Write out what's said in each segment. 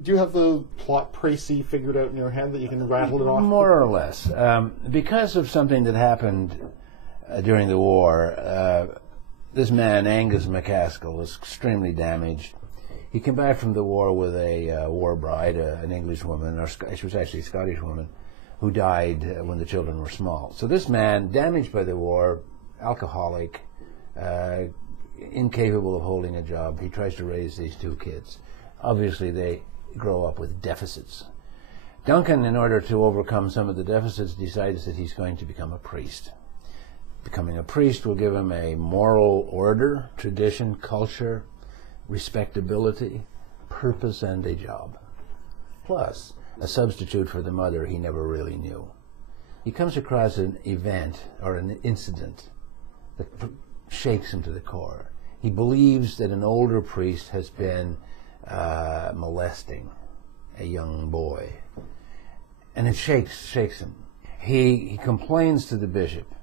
Do you have the plot précis figured out in your head that you can rattle it off? More or less. Because of something that happened during the war, this man, Angus McCaskill, was extremely damaged. He came back from the war with a war bride, an English woman, or she was actually a Scottish woman, who died when the children were small. So this man, damaged by the war, alcoholic, incapable of holding a job, he tries to raise these two kids. Obviously, they grow up with deficits. Duncan, in order to overcome some of the deficits, decides that he's going to become a priest. Becoming a priest will give him a moral order, tradition, culture, respectability, purpose, and a job. Plus, a substitute for the mother he never really knew. He comes across an event or an incident that shakes him to the core. He believes that an older priest has been molesting a young boy, and it shakes him. He complains to the bishop.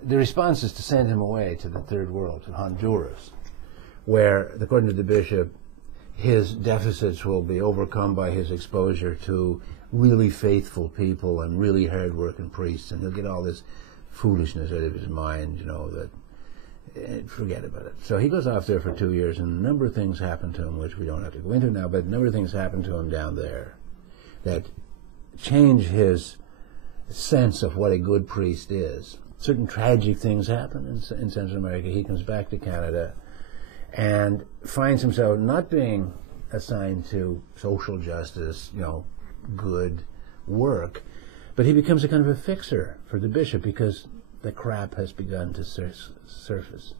The response is to send him away to the third world, to Honduras, where, according to the bishop, his deficits will be overcome by his exposure to really faithful people and really hard-working priests, and he'll get all this foolishness out of his mind, that forget about it. So he goes off there for 2 years, and a number of things happen to him, which we don't have to go into now, but a number of things happen to him down there that change his sense of what a good priest is. Certain tragic things happen in Central America. He comes back to Canada and finds himself not being assigned to social justice, good work, but he becomes a kind of a fixer for the bishop because the crap has begun to surface.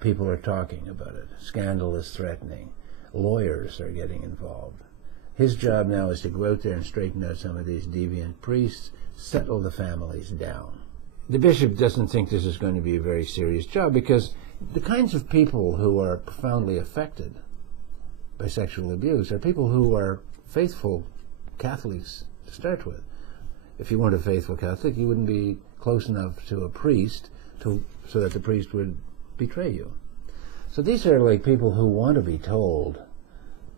People are talking about it. Scandal is threatening. Lawyers are getting involved. His job now is to go out there and straighten out some of these deviant priests, settle the families down. The bishop doesn't think this is going to be a very serious job because the kinds of people who are profoundly affected by sexual abuse are people who are faithful Catholics to start with. If you weren't a faithful Catholic, you wouldn't be close enough to a priest so that the priest would betray you. So these are like people who want to be told,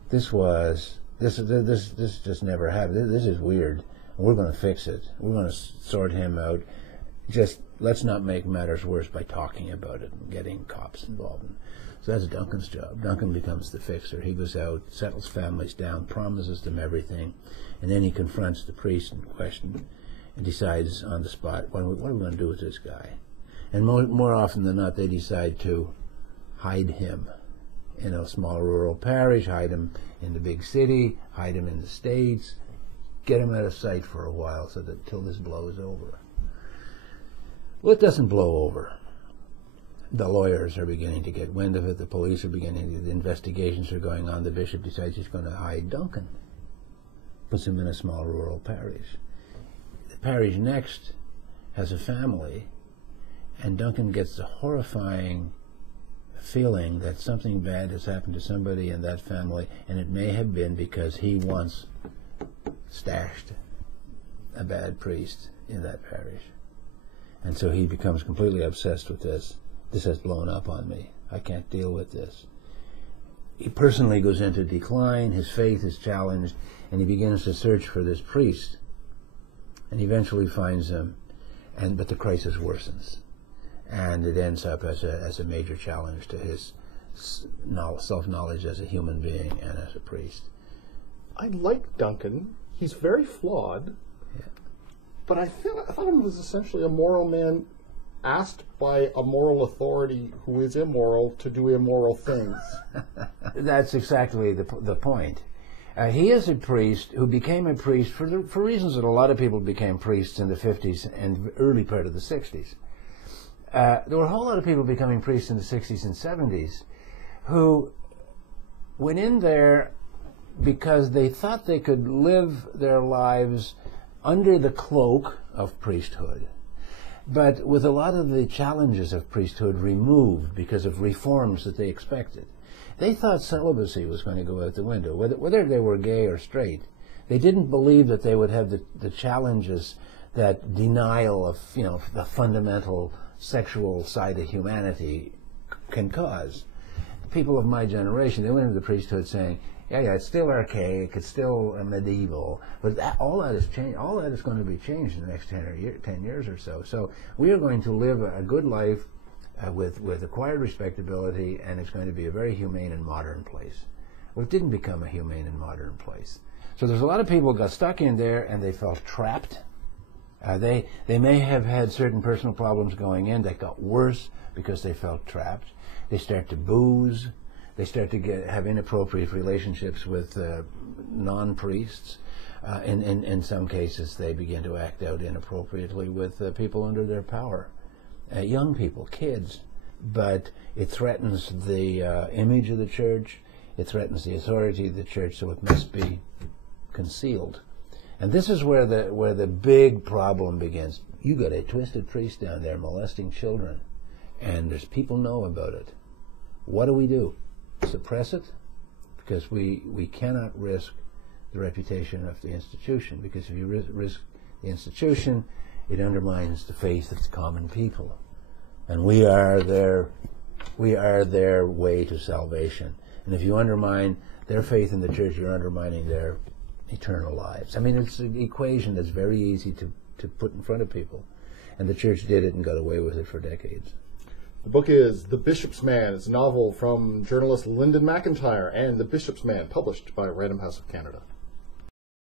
this just never happened. This is weird. We're going to fix it. We're going to sort him out. Just let's not make matters worse by talking about it and getting cops involved. So that's Duncan's job. Duncan becomes the fixer. He goes out, settles families down, promises them everything, and then he confronts the priest in question and decides on the spot, what are we going to do with this guy? And more often than not, they decide to hide him in a small rural parish, hide him in the big city, hide him in the States, get him out of sight for a while so that till this blows over. Well, it doesn't blow over. The lawyers are beginning to get wind of it. The police are beginning, the investigations are going on. The bishop decides he's going to hide Duncan. Puts him in a small rural parish. The parish next has a family, and Duncan gets the horrifying feeling that something bad has happened to somebody in that family, and it may have been because he once stashed a bad priest in that parish. And so he becomes completely obsessed with this. This has blown up on me. I can't deal with this. He personally goes into decline. His faith is challenged, and he begins to search for this priest. And eventually finds him, but the crisis worsens, and it ends up as a major challenge to his self-knowledge as a human being and as a priest. I like Duncan. He's very flawed. Yeah. But I thought him as essentially a moral man asked by a moral authority who is immoral to do immoral things. That's exactly the point. He is a priest who became a priest for reasons that a lot of people became priests in the 50s and early part of the 60s. There were a whole lot of people becoming priests in the 60s and 70s who went in there because they thought they could live their lives under the cloak of priesthood, but with a lot of the challenges of priesthood removed because of reforms that they expected. They thought celibacy was going to go out the window, whether they were gay or straight. They didn't believe that they would have the challenges that denial of, the fundamental sexual side of humanity can cause. People of my generation, they went into the priesthood saying, Yeah, it's still archaic, it's still medieval, but all that is changed. All that is going to be changed in the next 10 years or so. So we are going to live a good life with acquired respectability, and it's going to be a very humane and modern place. Well, it didn't become a humane and modern place. So there's a lot of people who got stuck in there, and they felt trapped. They may have had certain personal problems going in that got worse because they felt trapped. They start to booze. They start to have inappropriate relationships with non-priests. In some cases, they begin to act out inappropriately with people under their power. Young people, kids. But it threatens the image of the church. It threatens the authority of the church, so it must be concealed. And this is where the big problem begins. You got a twisted priest down there molesting children, and there's people know about it. What do? Suppress it? Because we cannot risk the reputation of the institution, because if you risk the institution, it undermines the faith of the common people. And we are their way to salvation. And if you undermine their faith in the church, you're undermining their eternal lives. I mean, it's an equation that's very easy to put in front of people. And the church did it and got away with it for decades. The book is The Bishop's Man. It's a novel from journalist Linden MacIntyre and The Bishop's Man, published by Random House of Canada.